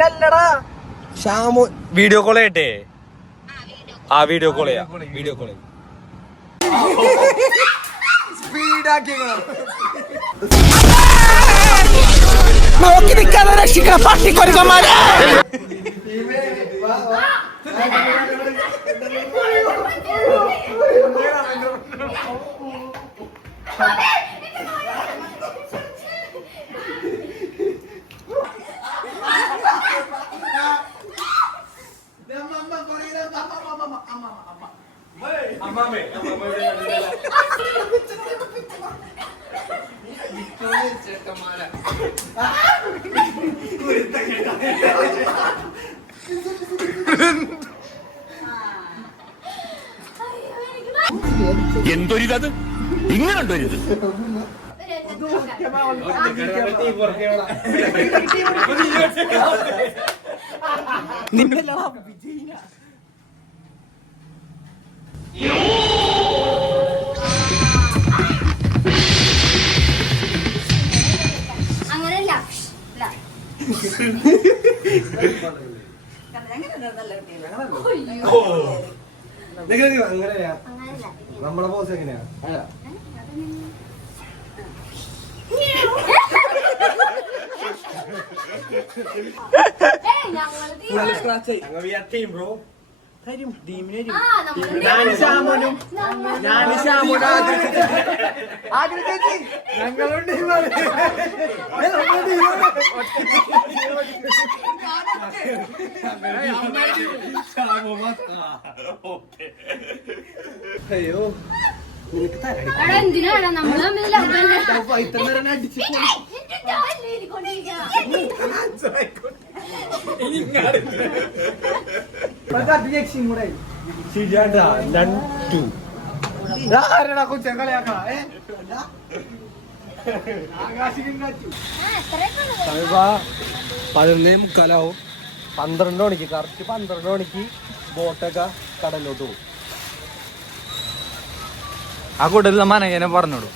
അതിനല്ലടാ Shamu video call ചെയ്യട്ടെ. ആ video call ചെയ്യാം. വീഡിയോ കോൾ സ്പീഡാക്കി നോക്കി നിൽക്കാതെ രക്ഷിക്കണ പട്ടിക്കൊരുക്കന്മാരെ. എന്തൊരിതത് ഇങ്ങനുണ്ടോ ഇത്? അങ്ങനല്ല അങ്ങനെയാ നമ്മളെ ബോസ് എങ്ങനെയാ? അയ്യോ എന്തിനാണ് നമ്മള് പതിനൊന്നേം മുക്കാലാവും. 12 മണിക്ക് കറക്റ്റ് 12 മണിക്ക് ബോട്ടൊക്കെ കടലിലോട്ട് പോകും. ആ കൂട്ടത്തിൽ മനങ്ങനെ പറഞ്ഞോളൂ.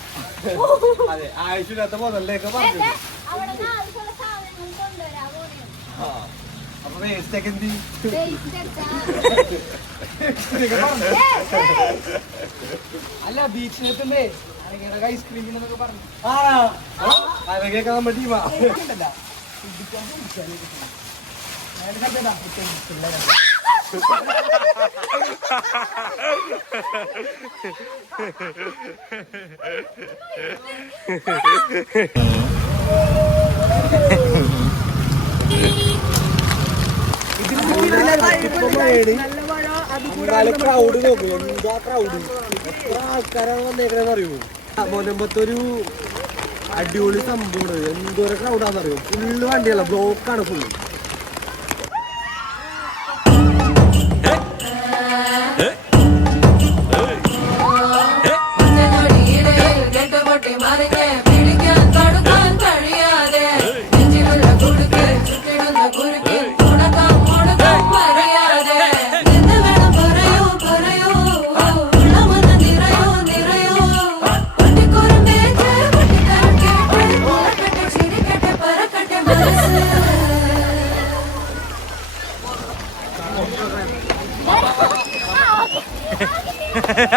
അതെ, ആവശ്യമില്ലാത്ത മുതലിലേക്ക് പറഞ്ഞു. അപ്പൊ വേസ്റ്റ് ഒക്കെ എന്ത് അല്ല ബീച്ചിലെത്തണ്ടേ ഐസ്ക്രീം എന്നൊക്കെ പറഞ്ഞു. അതൊക്കെ നമ്മുടെ ടീമാ. ക്രൗഡ് നോക്കൂ, എന്താ ക്രൗഡ്, എത്ര ആൾക്കാരാണ് വന്നേക്കണെന്ന് അറിയോ? മുനമ്പത്തൊരു അടിപൊളി സംഭവമാണ്. എന്തോരം ക്രൗഡാന്നറിയോ? ഫുള്ള് വണ്ടിയല്ല, ബ്ലോക്കാണ് ഫുള്ള്.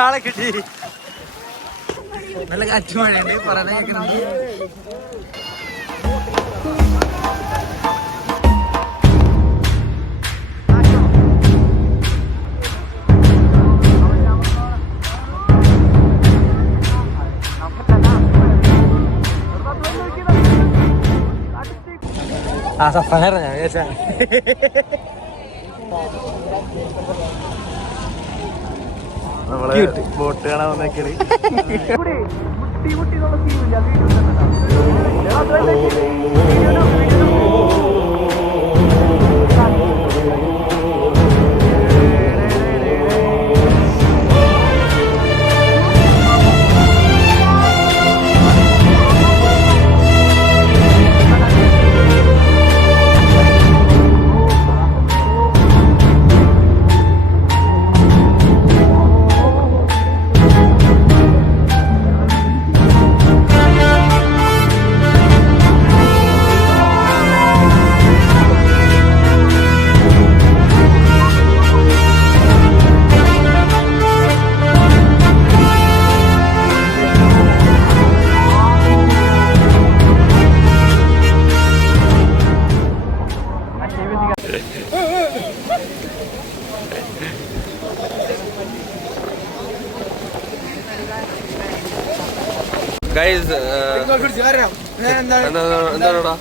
ആളെ കിട്ടി. നല്ല കാറ്റുമഴയുണ്ട്. പറഞ്ഞ കേൾക്കുന്നത് ആ സഫാന ഞാൻ വിചാരിച്ചാ. ബോട്ട് കാണാൻ വന്നേക്കല്. ഗൈസ് എന്താടാ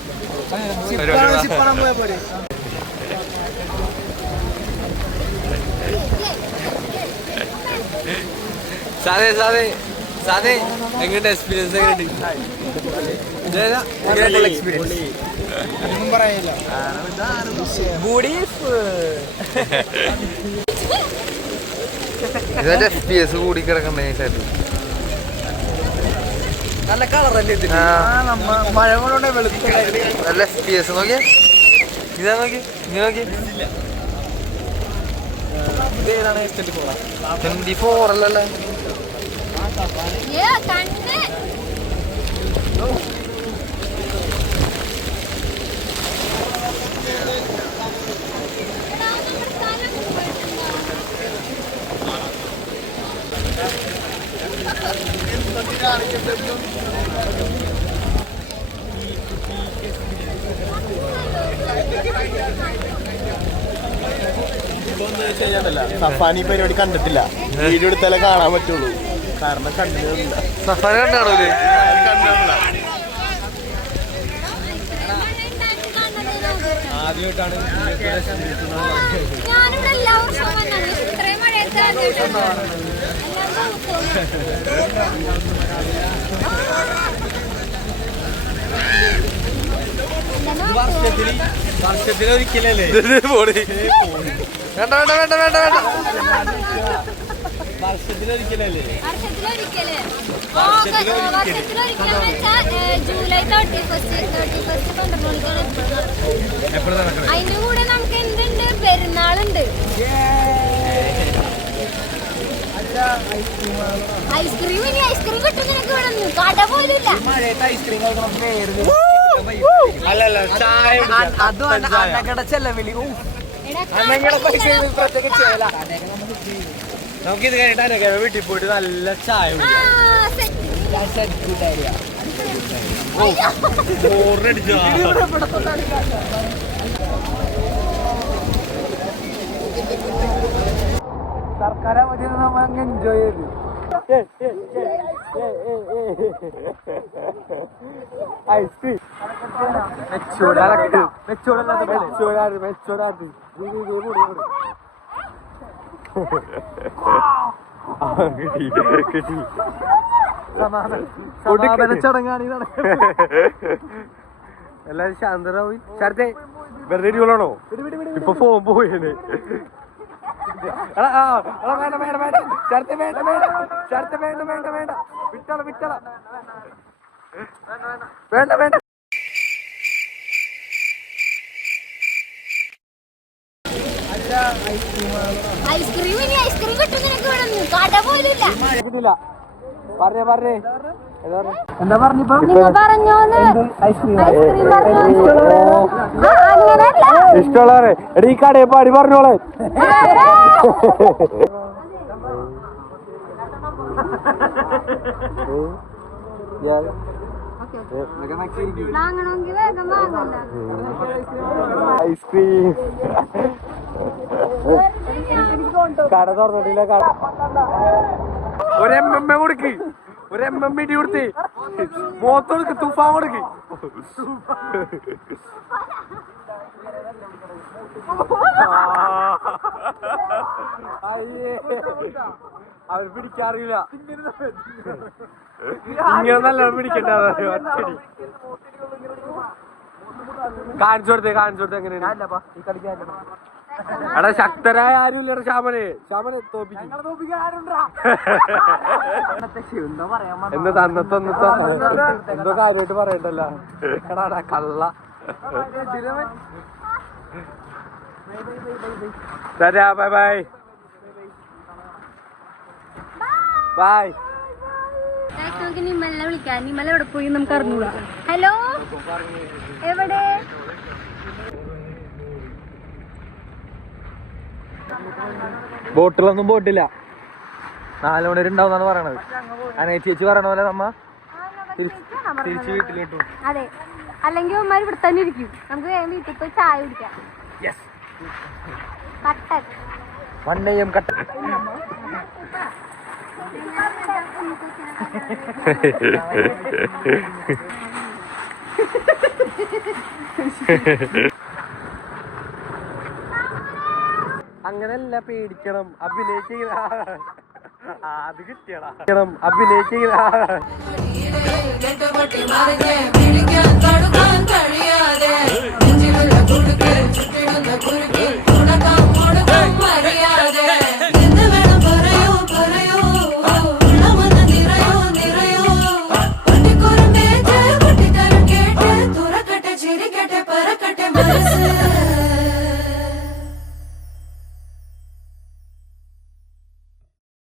സാധേ സാധേ സാധേ എങ്ങനെയുണ്ട് എക്സ്പീരിയൻസ് എങ്ങനെയുണ്ട് എക്സ്പീരിയൻസ് ഇതിന്റെ FPS കൂടി കിടക്കണ്ടേ നല്ല കളറല്ലേ മഴ കൊണ്ടേ വെളുത്ത നല്ല FPS നോക്കിയേ ഇതാ നോക്കി ഇങ്ങനെ നോക്കി ഇതേതാണ് 24 അല്ലല്ലേ സഫാനി പരിപാടി കണ്ടിട്ടില്ല, വീഡിയോ എടുത്താലേ കാണാൻ പറ്റുള്ളൂ. കാരണം കണ്ടില്ല. സഫാരി കണ്ടാണല്ലേ? ആദ്യമായിട്ടാണ് വർഷത്തിലൊരിക്കലല്ലേ വേണ്ട വേണ്ട വേണ്ട വേണ്ട വേണ്ട വർഷത്തിലൊരിക്കലല്ലേ ജൂലൈ 31 അതിന്റെ കൂടെ നമുക്ക് എന്തുണ്ട്, പെരുന്നാളുണ്ട്. ഐസ്ക്രീം ഇനി ഐസ്ക്രീം കിട്ടും നിനക്ക് ഇവിടെ നിന്ന് കട പോലില്ല. അല്ലല്ല ചായ നമുക്കിത് കഴിഞ്ഞിട്ട് വീട്ടിൽ പോയിട്ട് നല്ല ചായ സർക്കാരെ പറ്റി നമ്മൾ അങ്ങ് എൻജോയ് ചെയ്തു. ഐസ്ക്രീം ചടങ്ങാണ് ഈ നടക്കുന്നത്. എല്ലാരും ശാന്തരായി. ശരത്തെ വെറുതെ ഇടികളാണോ ഇപ്പൊ ഫോൺ പോയേനെ? വേണ്ട വേണ്ട വേണ്ട ശരത്തെ വേണ്ട വേണ്ട ശരത്തെ വേണ്ട വേണ്ട വേണ്ട വിട്ടള വിട്ടള വേണ്ട വേണ്ട. ഐസ്ക്രീം ഇനി ഐസ്ക്രീം കിട്ടും നിനക്ക് ഇവിടെ നിന്ന് കട പോലില്ല. പറഞ്ഞേ പറഞ്ഞേ എന്താ പറഞ്ഞിപ്പോ? നിങ്ങൾ പറഞ്ഞോന്ന് ഐസ്ക്രീം ഇഷ്ടമുള്ളവരെ എടീ കടയെ പാടി പറഞ്ഞോളെ. വാങ്ങണമെങ്കിൽ വേഗം വാങ്ങണ്ട. ഐസ്ക്രീം കട തുറന്നിട്ടില്ല. കട ഒരു MM കൊടുക്ക്, ഒരു MM ഇടി കൊടുത്ത് മോത്ത് കൊടുക്ക്, തുഫാൻ കൊടുക്ക്. അവർ പിടിക്കാറില്ല ഇങ്ങനെ നല്ലോണം പിടിക്കണ്ട. കാണിച്ചു കൊടുത്തേ കാണിച്ചു കൊടുത്തേ എങ്ങനെയാണ്? എടാ ശക്തരായ ആരും ഇല്ലടാ. ശ്യാമനെ തോപ്പിക്കും. എന്താ തന്നത്തെ എന്തോ കാര്യമായിട്ട് പറയണ്ടല്ല. എടാ കള്ള ബൈ ബൈ ബൈ. നമുക്ക് നിമ്മലിനെ വിളിക്കാം. നിമ്മൽ എവിടെ പോയി നമുക്ക് അറിഞ്ഞൂടാ. ഹലോ, എവിടെ? ബോട്ടിലൊന്നും പോയിട്ടില്ല. 4 മണി ഉണ്ടാവുന്നാണ് പറയണത്. അനേച്ചി ചേച്ചി പറയണ പോലെ നമ്മ തിരിച്ച് വീട്ടിൽ കിട്ടും. അതെ, അല്ലെങ്കിൽ ഉമ്മാർ ഇവിടെ തന്നെ ഇരിക്കും. നമുക്ക് വേഗം വീട്ടിൽ പോയി ചായ കുടിക്കാം. കട്ടൻ 1 AM കട്ടൻ. അങ്ങനല്ല, പേടിക്കണം, അഭിനയിച്ച അത് കിട്ടിയടാ, അഭിനയിച്ച ചിരിക്കട്ടെ പറക്കട്ടെ മനസ്സ്